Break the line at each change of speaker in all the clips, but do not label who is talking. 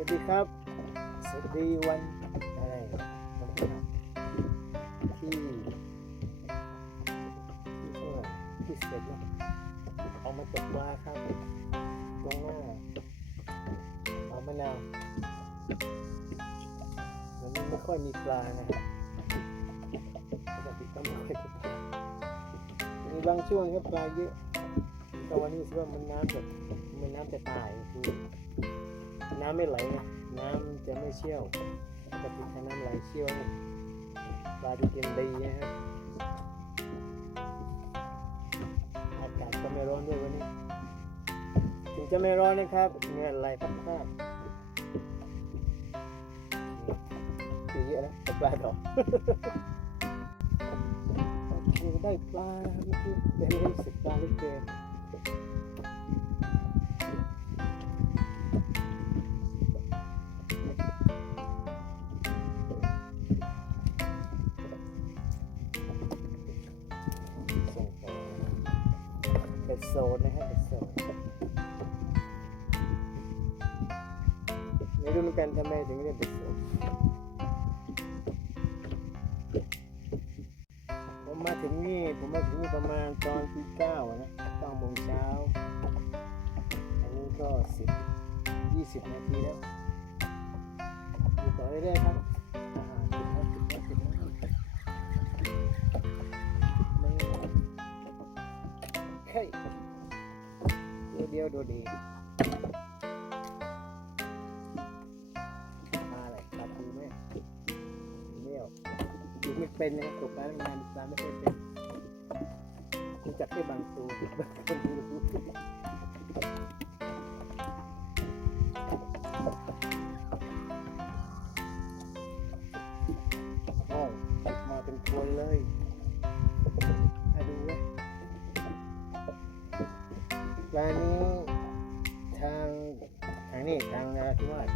วัสดีครับ สวัสดีวันอะไรวันพฤหัสที่ที่เท่าไหร่ที่สิบเอ็ดแล้วออกมาตกปลาครับ ตรงหน้าเอามะนาววันนี้ไม่ค่อยมีปลานะปกติก็ไม่ค่อยมีปลามีบางช่วงครับปลาเยอะแต่วันนี้รู้สึกว่ามันน้ำแบบมันน้ำจะตายคือ น้ำไม่ไหลนะน้ำจะไม่เชี่ยวปกติถ้าน้ำไหลเชี่ยวปลาจะกินดีนะครับอากาศก็ไม่ร้อนด้วยวันนี้ถึงจะไม่ร้อนนะครับเหงื่อไหลพักผ้าคือเยอะนะแต่ปลาดอกโอเคได้ปลาเมื่อกี้เดี๋ยวรู้สึกปลาเล็กเกิน เป็นโซนนะครับเป็นโซนไม่รู้เหมือนกันทำไมถึงเรียกเป็นโซนผมมาถึงนี่ผมมาถึงนี่ประมาณตอนที่เก้านะเก้าโมงเช้าอันนี้ก็สิบยี่สิบนาทีแล้ว อยู่ต่อเรื่อยๆครับอ่าถึงแล้วถึงแล้วถึงแล้วไม่เฮ้ยเดียวดูดีมาอะไรปลาทูไหมไม่ออกดูไม่เป็นนะครับตกปลาตั้งนานปลาไม่เคยเป็นรู้จักแค่บางตัวบางคน ร้านนี้ทางทางนี้ทางนราธิวาส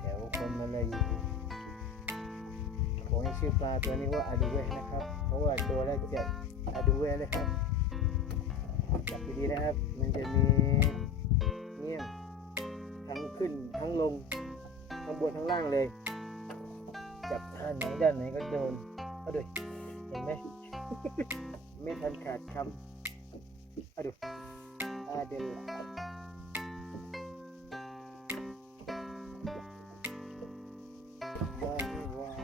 เดี๋ยวคนมาเลยผมให้ชื่อปลาตัวนี้ว่าอาดูเวนะครับ เพราะว่าตัวแรกจะอาดูเวเลยครับจับดีๆนะครับ มันจะมีเงี้ยทั้งขึ้นทั้งลงทั้งบนทั้งล่างเลย จับท่านไหนด้านไหนก็โดนเอาด้วยเห็นไหมไม่ทันขาดคำ Aduh, adalah wah wah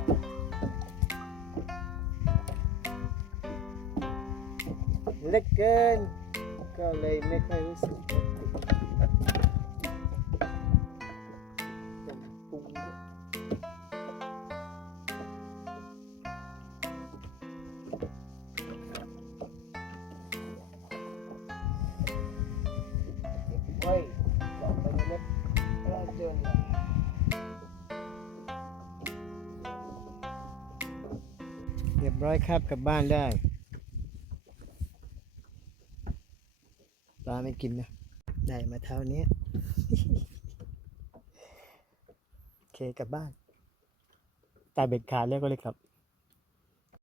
เล็ก เฮ้ยดอกไปเล็กแล้วเดินเรียบร้อยครับกลับบ้านได้ปลาไม่กินนะได้มาเท่านี้โอเคกลับบ้านตาเบ็ดขาดแล้วก็เลยกลับ